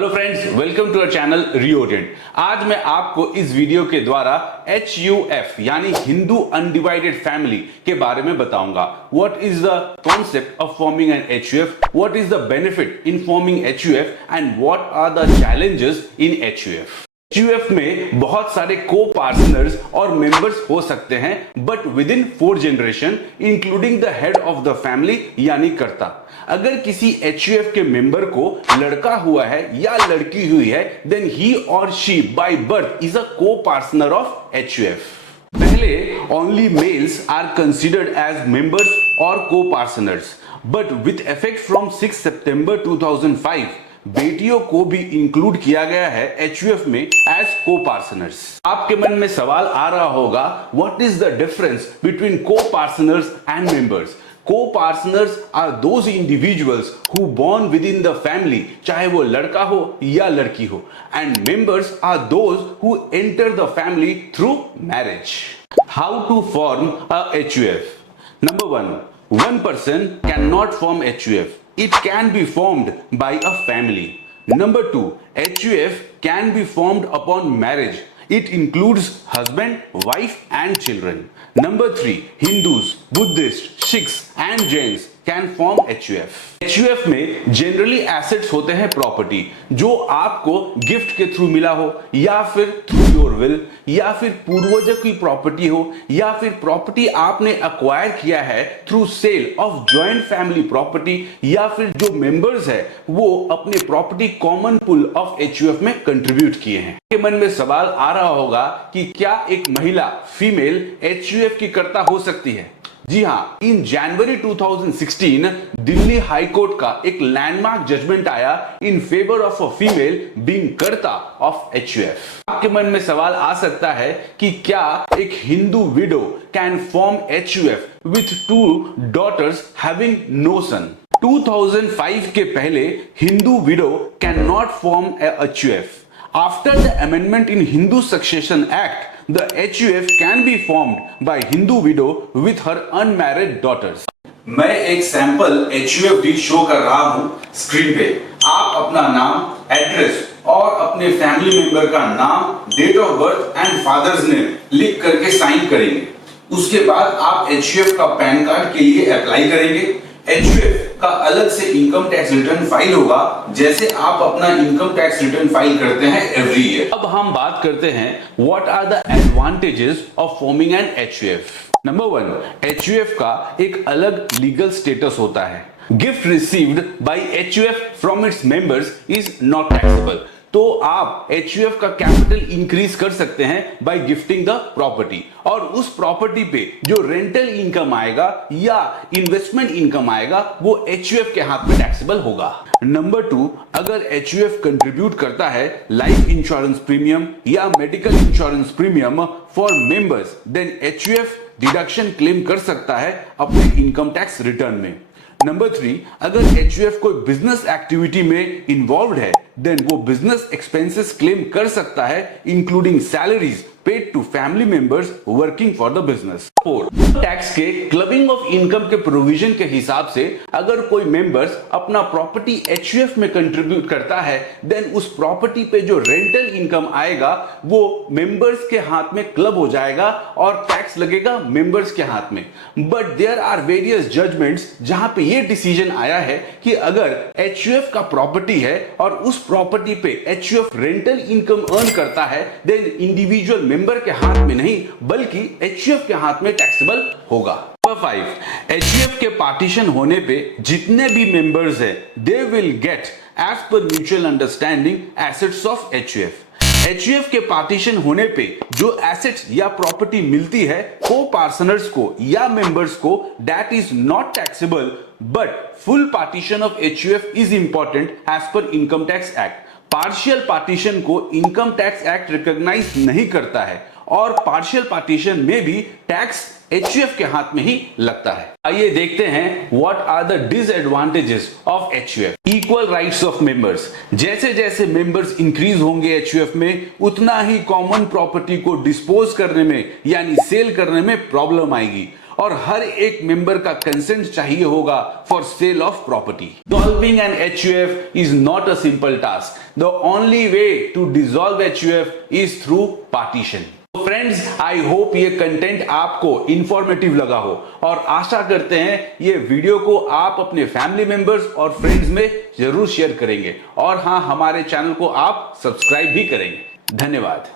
Hello friends, welcome to our channel reorient. आज मैं आपको इस वीडियो के द्वारा HUF यानी हिंदू अनडिवाइडेड फैमिली के बारे में बताऊंगा। What is the concept of forming an HUF, what is the benefit in forming HUF and what are the challenges in HUF। HUF में बहुत सारे को पार्टनर्स और मेंबर्स हो सकते हैं, but with in 4 generation including the head of the family यानी कर्ता। अगर किसी HUF के मेंबर को लड़का हुआ है या लड़की हुई है, देन ही और she by birth is a co partner of HUF। पहले only males are considered as members और co partners, but with effect from 6 सितंबर 2005 बेटियों को भी इंक्लूड किया गया है HUF में एज को पार्टनर्स। आपके मन में सवाल आ रहा होगा, what is the difference between co partners and members. Co-partners are those individuals who born within the family, चाहे वो लड़का हो या लड़की हो, and members are those who enter the family through marriage. How to form a HUF? Number one person cannot form HUF. It can be formed by a family. Number 2, HUF can be formed upon marriage. It includes husband, wife and children. Number 3, Hindus, Buddhists, Sikhs and Jains can form HUF. HUF में generally assets होते हैं property, जो आपको gift के through मिला हो या फिर थ्रू योर विल या फिर पूर्वजों की प्रॉपर्टी हो या फिर प्रॉपर्टी आपने अक्वायर किया है through sale of joint family property या फिर जो मेंबर्स है वो अपने property common pool of HUF में कंट्रीब्यूट किए हैं। आपके मन में सवाल आ रहा होगा कि क्या एक महिला फीमेल HUF की कर्ता हो सकती है? जी हां, इन जनवरी 2016 दिल्ली हाई कोर्ट का एक लैंडमार्क जजमेंट आया in favour of a female being कर्ता ऑफ HUF। आपके मन में सवाल आ सकता है कि क्या एक Hindu widow can form HUF with 2 daughters having no son. 2005 के पहले Hindu widow can not form a HUF. After the amendment in Hindu Succession Act, the HUF can be formed by Hindu widow with her unmarried daughters. मैं एक sample HUF deed show कर रहा हूं screen पे। आप अपना नाम, एड्रेस और अपने फैमिली मेंबर का नाम, date of birth and father's name लिख करके साइन करेंगे। उसके बाद आप HUF का पैन कार्ड के लिए अप्लाई करेंगे। HUF का अलग से इनकम टैक्स रिटर्न फाइल होगा, जैसे आप अपना इनकम टैक्स रिटर्न फाइल करते हैं एवरी ईयर। अब हम बात करते हैं what are the advantages of forming an HUF। Number 1, HUF का एक अलग लीगल स्टेटस होता है। Gift received by HUF from its members is not taxable. तो आप HUF का कैपिटल इंक्रीज कर सकते हैं बाय गिफ्टिंग द प्रॉपर्टी, और उस प्रॉपर्टी पे जो रेंटल इनकम आएगा या इन्वेस्टमेंट इनकम आएगा वो HUF के हाथ में टैक्सेबल होगा। नंबर 2, अगर HUF कंट्रीब्यूट करता है लाइफ इंश्योरेंस प्रीमियम या medical insurance premium for members, then HUF deduction claim कर सकता है अपने इनकम टैक्स रिटर्न में। नंबर 3, अगर HUF कोई बिजनेस एक्टिविटी में इन्वॉल्व है, देन वो बिजनेस एक्सपेंसेस क्लेम कर सकता है including salaries paid to family members working for the business. 4, tax के क्लबिंग ऑफ इनकम के प्रोविजन के हिसाब से अगर कोई मेंबर्स अपना प्रॉपर्टी HUF में कंट्रीब्यूट करता है, देन उस प्रॉपर्टी पे जो रेंटल इनकम आएगा वो मेंबर्स के हाथ में क्लब हो जाएगा और टैक्स लगेगा मेंबर्स के हाथ में। But there are various judgments जहां पे ये डिसीजन आया है कि अगर HUF का प्रॉपर्टी है और उस प्रॉपर्टी पे HUF रेंटल इनकम अर्न करता है, देन इंडिविजुअल मेंबर के हाथ में नहीं बल्कि HUF के हाथ में टैक्सेबल होगा। नंबर 5, HUF के पार्टीशन होने पे जितने भी मेंबर्स हैं they will get as per mutual understanding assets of HUF के पार्टीशन होने पे जो एसेट्स या प्रॉपर्टी मिलती है को पार्टनर्स को या मेंबर्स को, that is not taxable, but full partition of HUF is important as per income tax act. Partial partition को इनकम टैक्स एक्ट रिकॉग्नाइज नहीं करता है और पार्शियल पार्टीशन में भी टैक्स HUF के हाथ में ही लगता है। आइए देखते हैं what are the disadvantages of HUF। Equal rights of members, जैसे जैसे मेंबर्स इंक्रीज होंगे HUF में, उतना ही कॉमन प्रॉपर्टी को डिस्पोज करने में यानी सेल करने में प्रॉब्लम आएगी और हर एक मेंबर का कंसेंट चाहिए होगा for sale of property. Dissolving an HUF is not a simple task. The only way to dissolve HUF is through partition. Friends, I hope ये कंटेंट आपको इंफॉर्मेटिव लगा हो और आशा करते हैं ये वीडियो को आप अपने फैमिली मेंबर्स और फ्रेंड्स में जरूर शेयर करेंगे और हां, हमारे चैनल को आप सब्सक्राइब भी करेंगे। धन्यवाद।